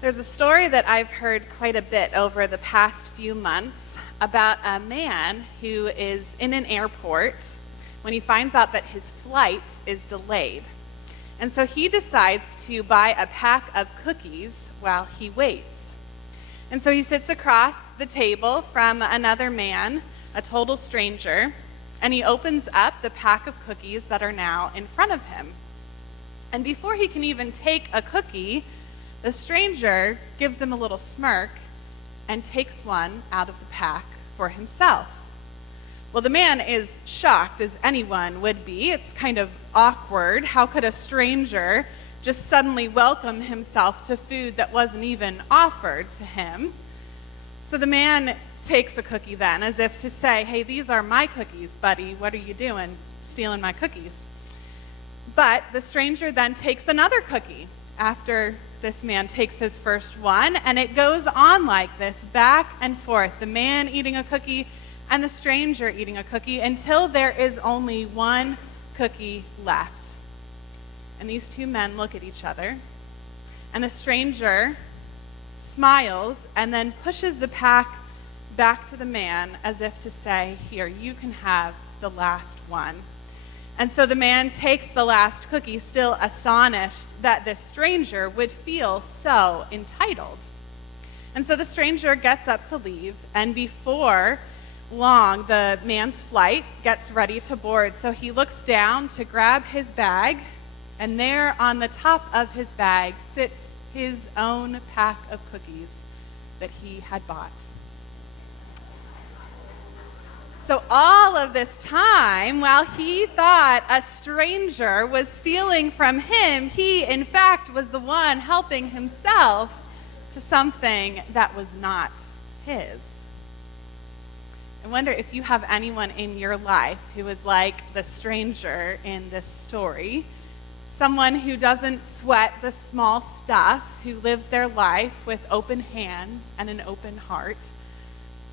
There's a story that I've heard quite a bit over the past few months about a man who is in an airport when he finds out that his flight is delayed. And so he decides to buy a pack of cookies while he waits. And so he sits across the table from another man, a total stranger, and he opens up the pack of cookies that are now in front of him. And before he can even take a cookie, the stranger gives him a little smirk and takes one out of the pack for himself. Well, the man is shocked, as anyone would be. It's kind of awkward. How could a stranger just suddenly welcome himself to food that wasn't even offered to him? So the man takes a cookie then, as if to say, hey, these are my cookies, buddy. What are you doing, stealing my cookies? But the stranger then takes another cookie after this man takes his first one, and it goes on like this, back and forth, the man eating a cookie and the stranger eating a cookie, until there is only one cookie left. And these two men look at each other, and the stranger smiles and then pushes the pack back to the man as if to say, here, you can have the last one. And so the man takes the last cookie, still astonished that this stranger would feel so entitled. And so the stranger gets up to leave, and before long, the man's flight gets ready to board. So he looks down to grab his bag, and there on the top of his bag sits his own pack of cookies that he had bought. So all of this time, while he thought a stranger was stealing from him, he, in fact, was the one helping himself to something that was not his. I wonder if you have anyone in your life who is like the stranger in this story, someone who doesn't sweat the small stuff, who lives their life with open hands and an open heart.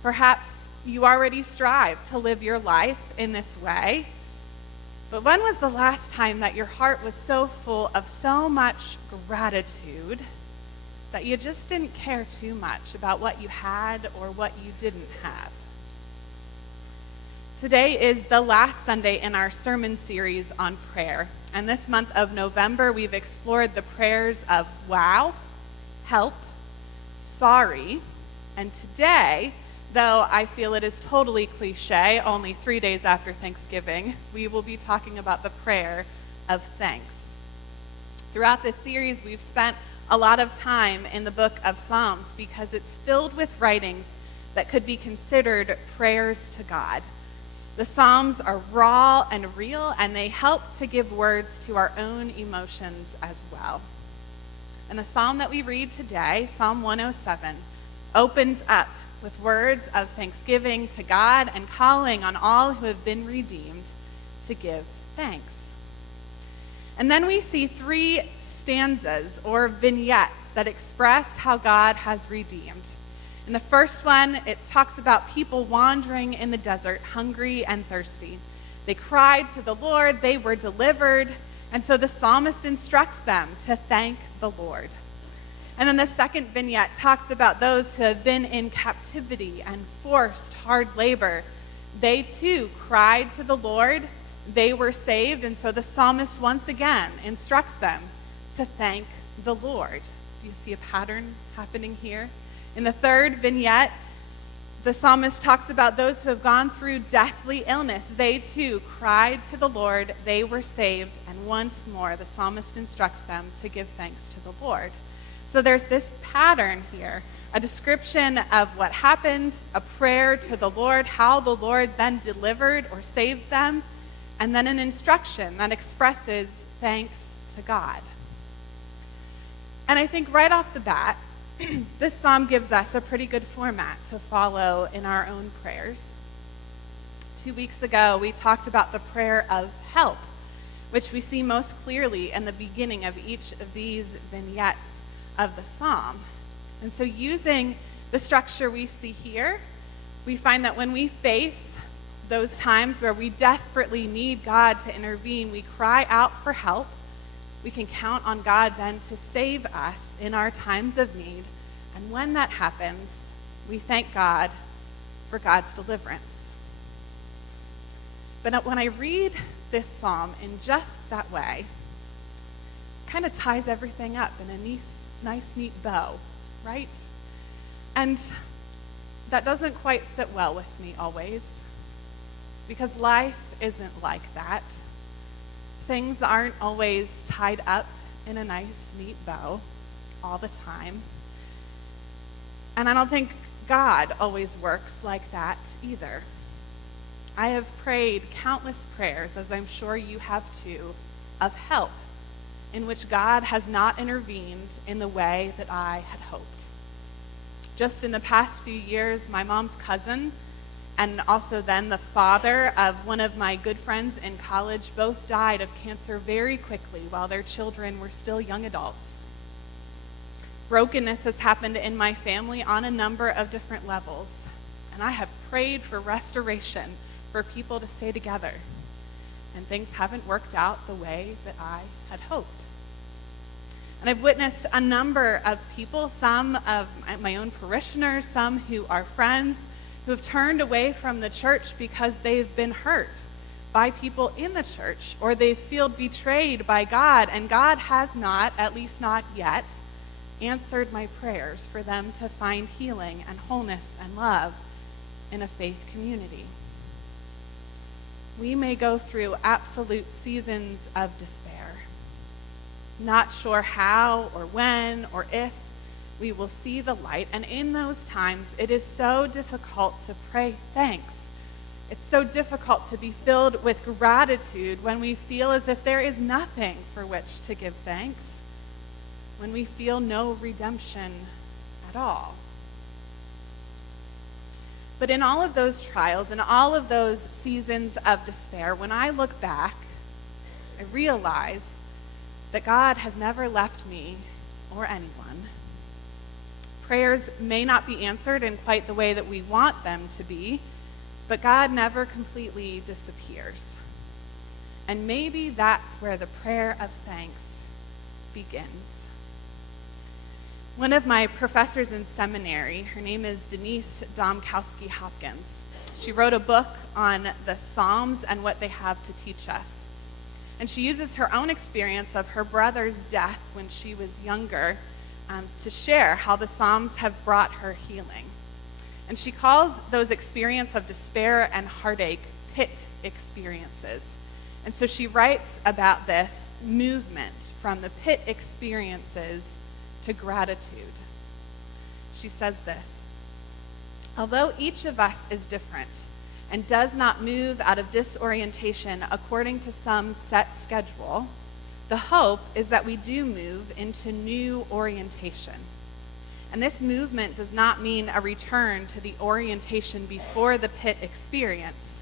Perhaps you already strive to live your life in this way. But when was the last time that your heart was so full of so much gratitude that you just didn't care too much about what you had or what you didn't have? Today is the last Sunday in our sermon series on prayer. And this month of November, we've explored the prayers of wow, help, sorry, and today, though I feel it is totally cliche, only 3 days after Thanksgiving, we will be talking about the prayer of thanks. Throughout this series, we've spent a lot of time in the book of Psalms because it's filled with writings that could be considered prayers to God. The Psalms are raw and real, and they help to give words to our own emotions as well. And the psalm that we read today, Psalm 107, opens up with words of thanksgiving to God and calling on all who have been redeemed to give thanks. And then we see 3 stanzas or vignettes that express how God has redeemed. In the first one, it talks about people wandering in the desert, hungry and thirsty. They cried to the Lord, they were delivered, and so the psalmist instructs them to thank the Lord. And then the second vignette talks about those who have been in captivity and forced hard labor. They too cried to the Lord. They were saved. And so the psalmist once again instructs them to thank the Lord. Do you see a pattern happening here? In the third vignette, the psalmist talks about those who have gone through deathly illness. They too cried to the Lord. They were saved. And once more, the psalmist instructs them to give thanks to the Lord. So there's this pattern here, a description of what happened, a prayer to the Lord, how the Lord then delivered or saved them, and then an instruction that expresses thanks to God. And I think right off the bat, this psalm gives us a pretty good format to follow in our own prayers. 2 weeks ago, we talked about the prayer of help, which we see most clearly in the beginning of each of these vignettes of the psalm. And so using the structure we see here, we find that when we face those times where we desperately need God to intervene, we cry out for help, We can count on God then to save us in our times of need. And when that happens, we thank God for God's deliverance. But when I read this psalm in just that way, it kind of ties everything up in a nice, neat bow, right? And that doesn't quite sit well with me always, because life isn't like that. Things aren't always tied up in a nice, neat bow all the time. And I don't think God always works like that either. I have prayed countless prayers, as I'm sure you have too, of help, in which God has not intervened in the way that I had hoped. Just in the past few years, my mom's cousin, and also then the father of one of my good friends in college, both died of cancer very quickly while their children were still young adults. Brokenness has happened in my family on a number of different levels, and I have prayed for restoration, for people to stay together, and things haven't worked out the way that I had hoped. And I've witnessed a number of people, some of my own parishioners, some who are friends, who have turned away from the church because they've been hurt by people in the church, or they feel betrayed by God, and God has not, at least not yet, answered my prayers for them to find healing and wholeness and love in a faith community. We may go through absolute seasons of despair, not sure how or when or if we will see the light. And in those times, it is so difficult to pray thanks. It's so difficult to be filled with gratitude when we feel as if there is nothing for which to give thanks, when we feel no redemption at all. But in all of those trials, in all of those seasons of despair, when I look back, I realize that God has never left me or anyone. Prayers may not be answered in quite the way that we want them to be, but God never completely disappears. And maybe that's where the prayer of thanks begins. One of my professors in seminary, her name is Denise Domkowski Hopkins. She wrote a book on the Psalms and what they have to teach us. And she uses her own experience of her brother's death when she was younger to share how the Psalms have brought her healing. And she calls those experiences of despair and heartache pit experiences. And so she writes about this movement from the pit experiences to gratitude. She says this: although each of us is different and does not move out of disorientation according to some set schedule, the hope is that we do move into new orientation. And this movement does not mean a return to the orientation before the pit experience.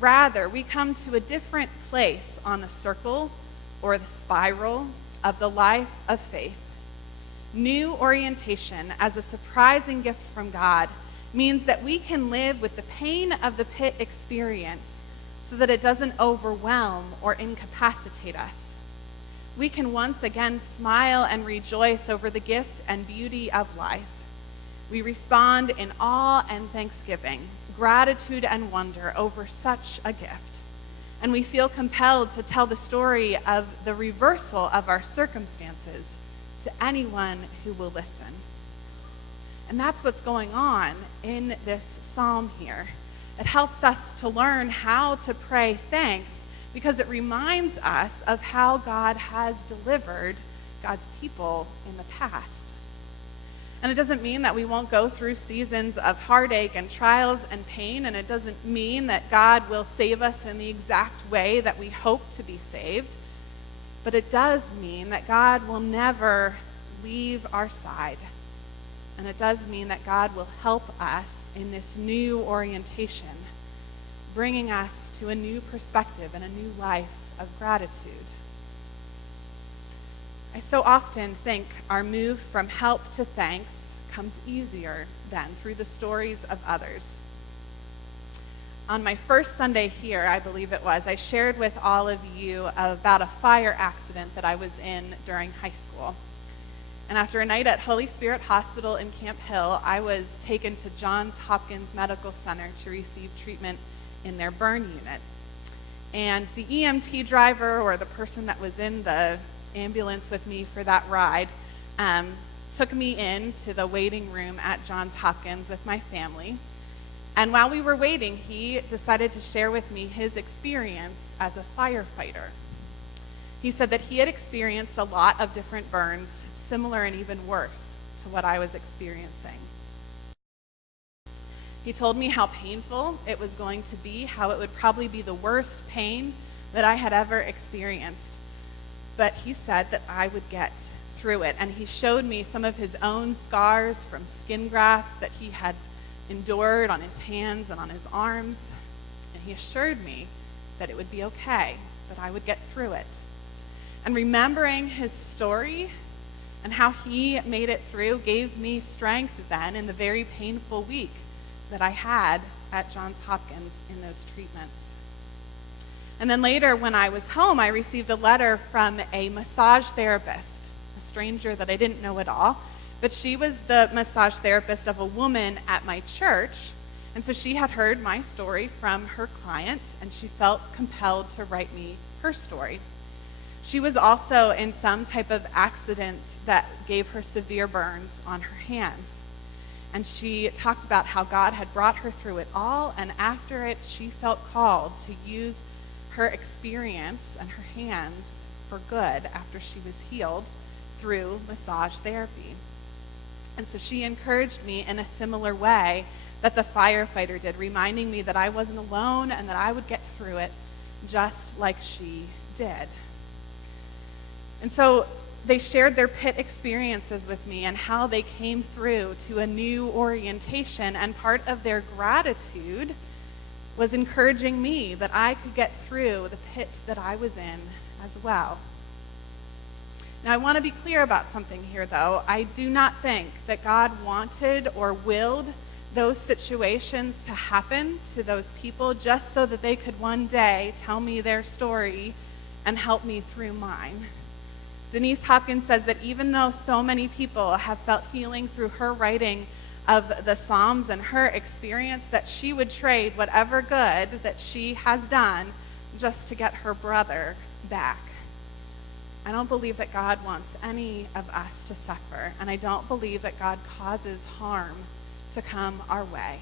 Rather, we come to a different place on the circle or the spiral of the life of faith. New orientation as a surprising gift from God means that we can live with the pain of the pit experience so that it doesn't overwhelm or incapacitate us. We can once again smile and rejoice over the gift and beauty of life. We respond in awe and thanksgiving, gratitude and wonder over such a gift. And we feel compelled to tell the story of the reversal of our circumstances to anyone who will listen. And that's what's going on in this psalm here. It helps us to learn how to pray thanks because it reminds us of how God has delivered God's people in the past. And it doesn't mean that we won't go through seasons of heartache and trials and pain, and it doesn't mean that God will save us in the exact way that we hope to be saved. But it does mean that God will never leave our side. And it does mean that God will help us in this new orientation, bringing us to a new perspective and a new life of gratitude. I so often think our move from help to thanks comes easier than through the stories of others. On my first Sunday here, I believe it was, I shared with all of you about a fire accident that I was in during high school. And after a night at Holy Spirit Hospital in Camp Hill, I was taken to Johns Hopkins Medical Center to receive treatment in their burn unit. And the EMT driver, or the person that was in the ambulance with me for that ride, took me into the waiting room at Johns Hopkins with my family. And while we were waiting, he decided to share with me his experience as a firefighter. He said that he had experienced a lot of different burns, similar and even worse to what I was experiencing. He told me how painful it was going to be, how it would probably be the worst pain that I had ever experienced. But he said that I would get through it. And he showed me some of his own scars from skin grafts that he had endured on his hands and on his arms. And he assured me that it would be okay, that I would get through it. And remembering his story and how he made it through gave me strength then in the very painful week that I had at Johns Hopkins in those treatments. And then later, when I was home, I received a letter from a massage therapist, a stranger that I didn't know at all, but she was the massage therapist of a woman at my church, and so she had heard my story from her client, and she felt compelled to write me her story. She was also in some type of accident that gave her severe burns on her hands. And she talked about how God had brought her through it all, and after it, she felt called to use her experience and her hands for good after she was healed through massage therapy. And so she encouraged me in a similar way that the firefighter did, reminding me that I wasn't alone and that I would get through it just like she did. And so they shared their pit experiences with me and how they came through to a new orientation, and part of their gratitude was encouraging me that I could get through the pit that I was in as well. Now, I want to be clear about something here, though. I do not think that God wanted or willed those situations to happen to those people just so that they could one day tell me their story and help me through mine. Denise Hopkins says that even though so many people have felt healing through her writing of the Psalms and her experience, that she would trade whatever good that she has done just to get her brother back. I don't believe that God wants any of us to suffer, and I don't believe that God causes harm to come our way.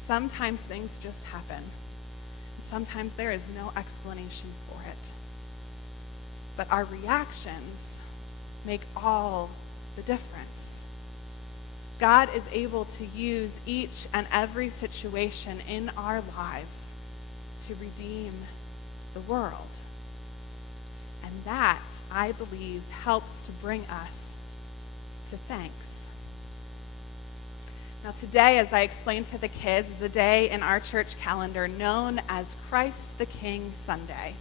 Sometimes things just happen, and sometimes there is no explanation for it. But our reactions make all the difference. God is able to use each and every situation in our lives to redeem the world. And that, I believe, helps to bring us to thanks. Now today, as I explained to the kids, is a day in our church calendar known as Christ the King Sunday.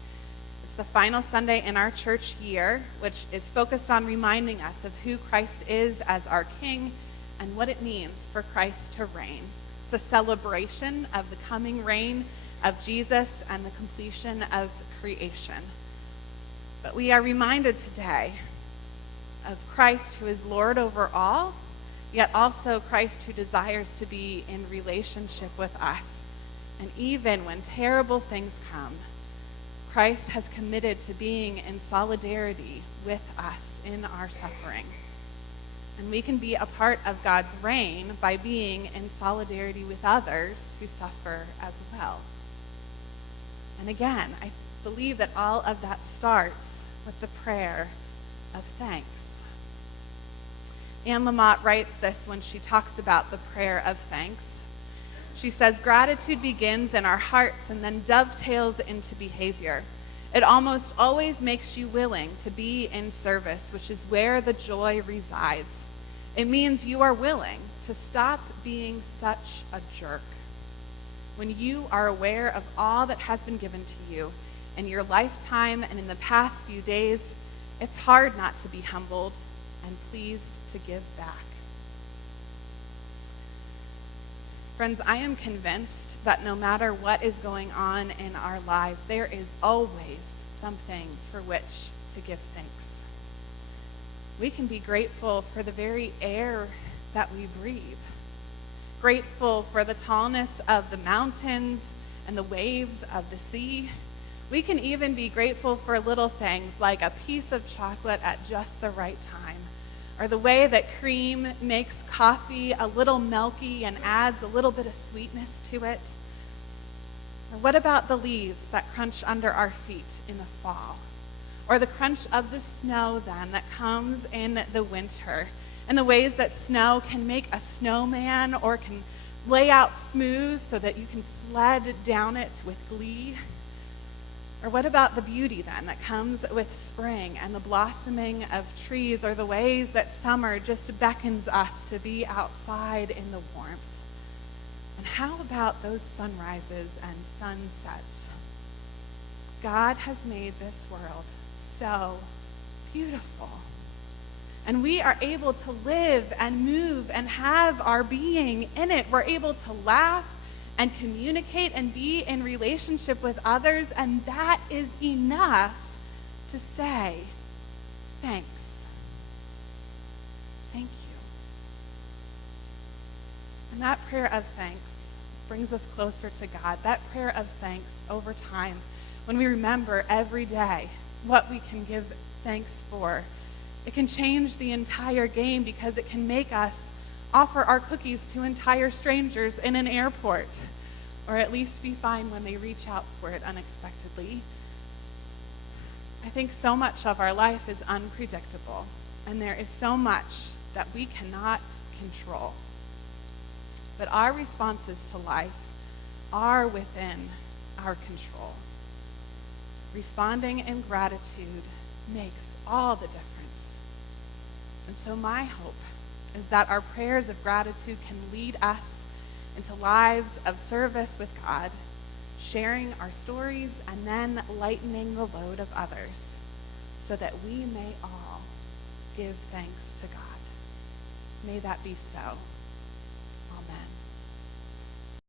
It's the final Sunday in our church year, which is focused on reminding us of who Christ is as our King and what it means for Christ to reign. It's a celebration of the coming reign of Jesus and the completion of creation. But we are reminded today of Christ who is Lord over all, yet also Christ who desires to be in relationship with us. And even when terrible things come, Christ has committed to being in solidarity with us in our suffering. And we can be a part of God's reign by being in solidarity with others who suffer as well. And again, I believe that all of that starts with the prayer of thanks. Anne Lamott writes this when she talks about the prayer of thanks. She says, "Gratitude begins in our hearts and then dovetails into behavior. It almost always makes you willing to be in service, which is where the joy resides. It means you are willing to stop being such a jerk. When you are aware of all that has been given to you in your lifetime and in the past few days, it's hard not to be humbled and pleased to give back." Friends, I am convinced that no matter what is going on in our lives, there is always something for which to give thanks. We can be grateful for the very air that we breathe, grateful for the tallness of the mountains and the waves of the sea. We can even be grateful for little things like a piece of chocolate at just the right time, or the way that cream makes coffee a little milky and adds a little bit of sweetness to it. Or what about the leaves that crunch under our feet in the fall? Or the crunch of the snow then that comes in the winter, and the ways that snow can make a snowman or can lay out smooth so that you can sled down it with glee. Or what about the beauty then that comes with spring and the blossoming of trees, or the ways that summer just beckons us to be outside in the warmth? And how about those sunrises and sunsets? God has made this world so beautiful. And we are able to live and move and have our being in it. We're able to laugh and communicate and be in relationship with others, and that is enough to say, thanks. Thank you. And that prayer of thanks brings us closer to God. That prayer of thanks over time, when we remember every day what we can give thanks for, it can change the entire game, because it can make us offer our cookies to entire strangers in an airport, or at least be fine when they reach out for it unexpectedly. I think so much of our life is unpredictable, and there is so much that we cannot control. But our responses to life are within our control. Responding in gratitude makes all the difference. And so my hope is that our prayers of gratitude can lead us into lives of service with God, sharing our stories and then lightening the load of others, so that we may all give thanks to God. May that be so. Amen.